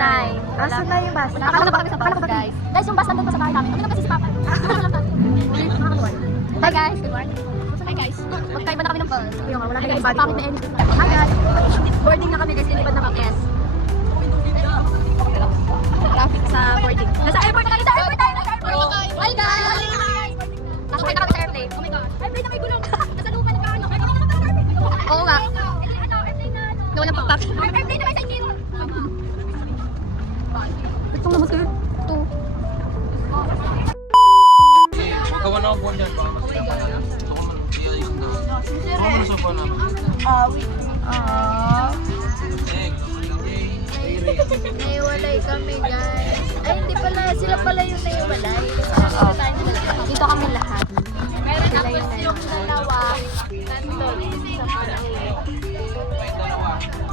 Asan na yung bus? Nakakala ba kami sa bus, guys? Guys, yung bus nandun pa sa bahay namin. Kami na kasi si Papa. Hi guys, good morning. Hi guys. Magkaiba na kami ng bus. Wala Hi kayong guys, body pangit ko. na enemy. Hi guys. Boarding na kami guys, lilipad na kami. Yes. Traffic sa boarding. Nasa airport na kami. Sa airport tayo. Nasa airport. Hi guys. Nakakita kami sa airplane. Oh my God. Airplane na may gulong. Nasa lupa na paano. Oo nga. Nawala ng pakpak. Airplane na may sa inyo. Ito naman sir. Ito. Kawan ako po niyan. Naiwalay kami, guys. Ay, hindi pala. Sila pala yung naiwalay. Dito kami lahat. Meron ako yung dalawa. Nandun sa pangalawa.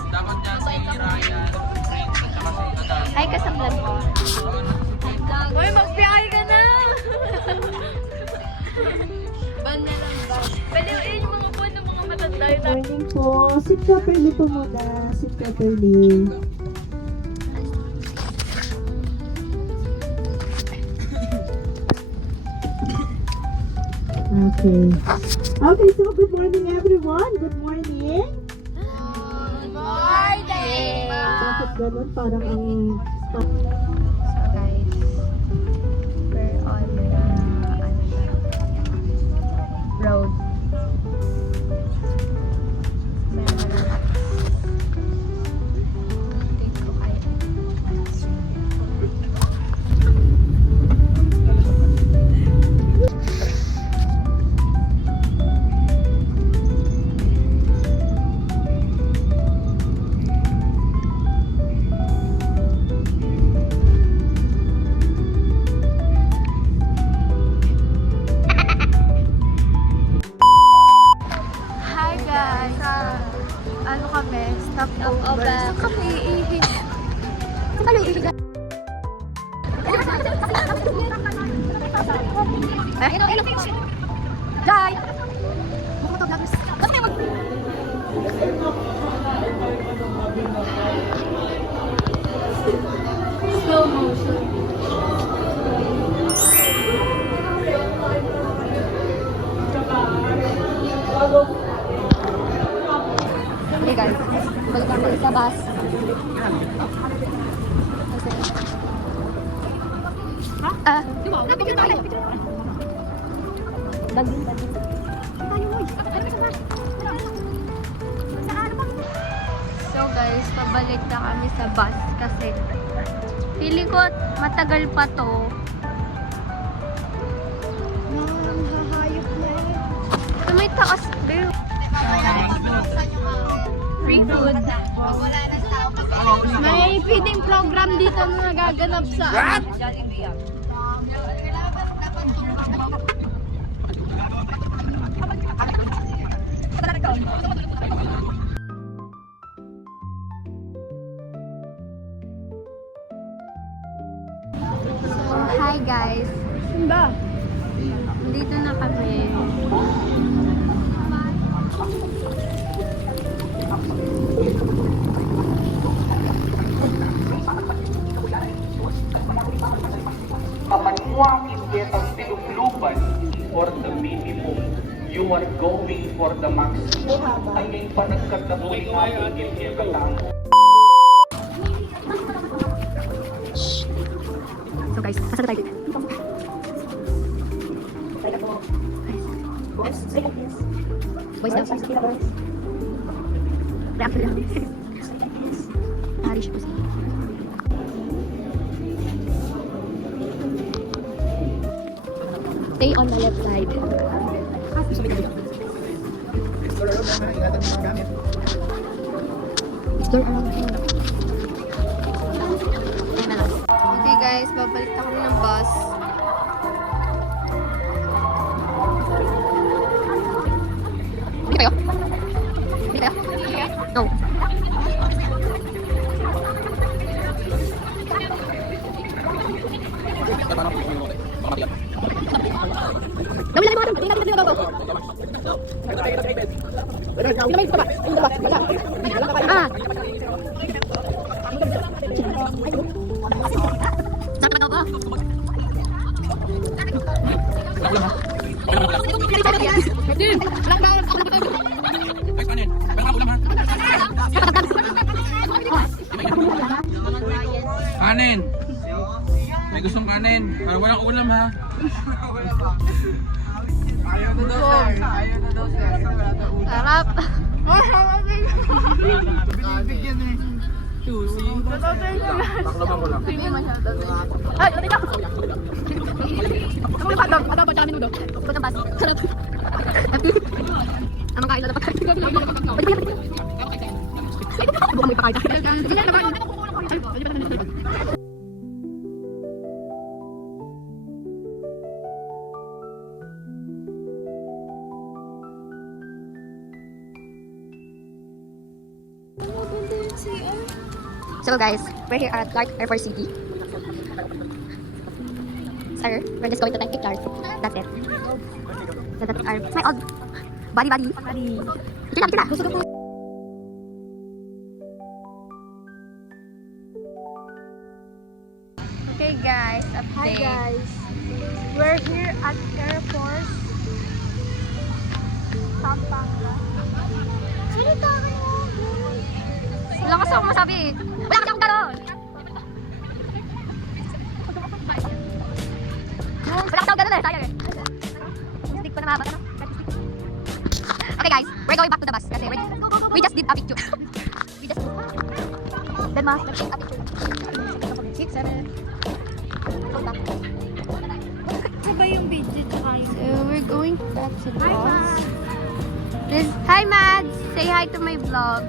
Dapat niya si Ryan. Hi, kasamlan ko. Uy, magbiyahe ka na! Ban na lang ba? Pwede yung mga buwan ng mga matanda yun. Morning po. Sit properly po muna. Sit properly. Okay. Okay, so good morning everyone. Good morning. Good morning! Bakit ganun? Parang ang... So guys, we're on the road. Dito kayo. Hi guys! Ano kami? Stop over. Saan kami iihi? Saan kayo iiga? Jai! Mga motovloggers. Ba't kayo Slow motion. Hey guys, balik lang kami sa bus. Nabigyan tayo. Banding. So guys, pabalik na kami sa bus kasi feeling ko matagal pa to. Hahayop na eh. May taas, babe. Free food. May feeding program dito na nagaganap sa... So, hi guys. Ba? Dito na kami. Kapag get ang pinuplupan for the minimum, you are going for the maximum. Ay ngayon pa nagkatapoy nga ang katamo. So guys, saan na tayo dito? Boys daw. Reaction lang. Harish po siya. Stay on the left side. Store around here. Okay guys, babalik na kami ng bus. Bili kayo? Bili kayo? No. Gawin natin mga ito. Tingnan natin go. Sino may isa ba? Ayun dalawa. Ah. Sarap naman ako. Ay, kanin. Baka ulam ha. Kanin. May gustong kanin. Parang walang ulam ha. Sarap. Baklaban ko lang. Ay, ito na. Ano ba daw? Ano ba dami nudo? Butang bas. Sarap. Anong kain na dapat? Bukan mo ipakain. So guys, we're here at Clark Air Force City. Sir, we're just going to take pictures. That's it. So that's our my old buddy. Ito lang. Okay guys, update. Hi guys. We're here at Air Force Pampanga. Salita ka mo. Wala kasi akong masabi. Wala kasi akong gano'n. Wala kasi akong gano'n eh. Sayang eh. Stick ko na mahaba. Okay guys, we're going back to the bus. Kasi we just did a picture. Then mas, let's take a picture. 6, 7. Ano ba yung video tsaka yun? So, we're going back to the bus. Hi Mads! Say hi to my vlog.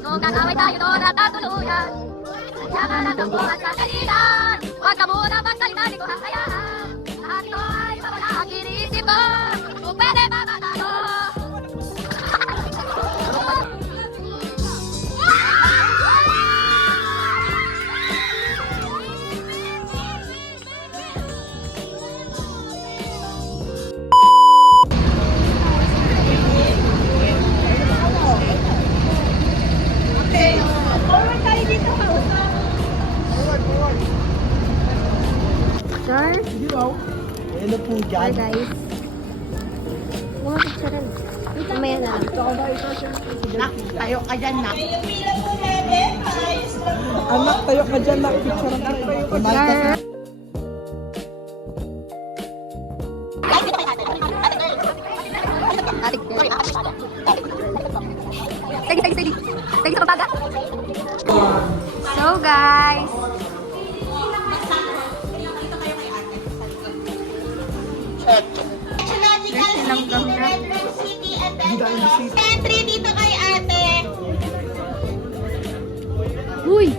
Kung kakaway tayo doon at tatuluyan, yaman ang buhat sa kalilan. Huwag ka muna magsalita, di ko kakayaan. Lahat ito ay mawala ang iniisip ko. Kung pwede ba matalo? Sir? Hello po Hi dyan. guys. Mga picture rin. Mamaya na lang. Nak, tayo ka dyan, nak. Anak, tayo ka dyan, nak. Picture ka. Sir? Steady. Steady sa babaga. So guys, silang ganda. Entry dito kay ate. Uy!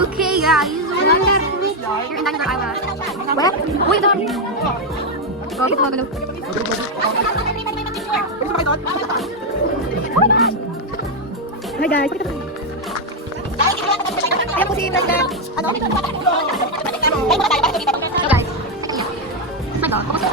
Okay guys, we're here in Dinosaur Island. What? Uy, ito! Bakit mga ganun? Hi guys! Ayan po si President. Ano? So guys, my God, kumusta?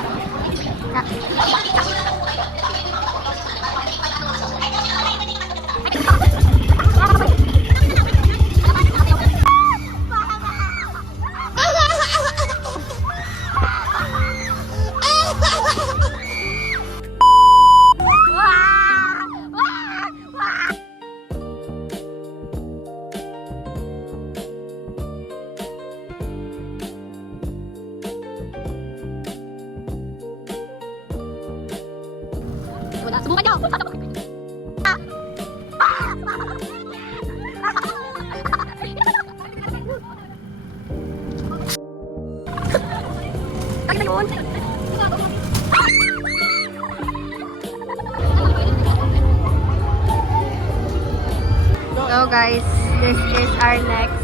Subukan nyo! Bakit na yun? So guys, this is our next.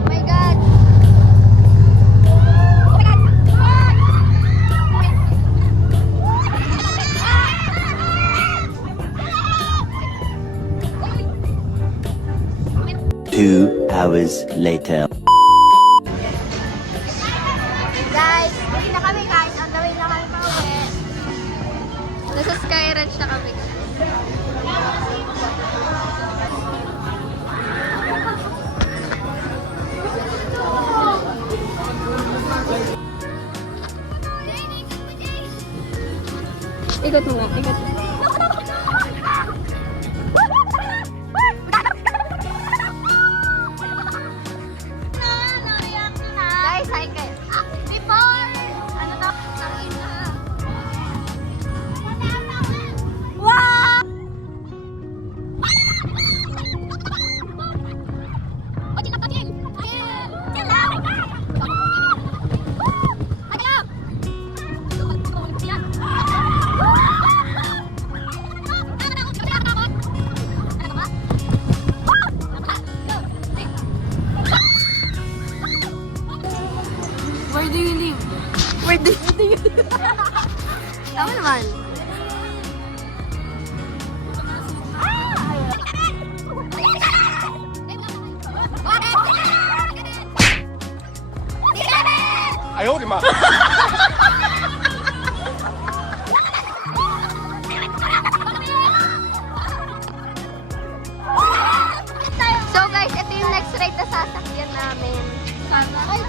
Oh my God! hours later. Guys, uwi na kami guys. On the way na kami pa uwi. Nasa Sky Ranch na kami. Ikot mo nga, ikot mo. Guys, hi guys. Before, ano na, sakin na. Wow! Where do you live? Where do you live? Tama naman. So guys, ito yung next ride na sasakyan namin. Ay,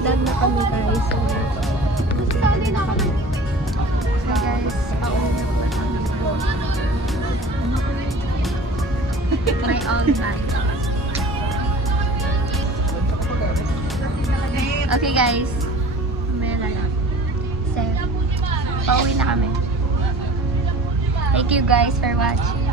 Done na kami guys. So guys, my own bag. Okay guys. So, pauwi na kami. Thank you guys for watching.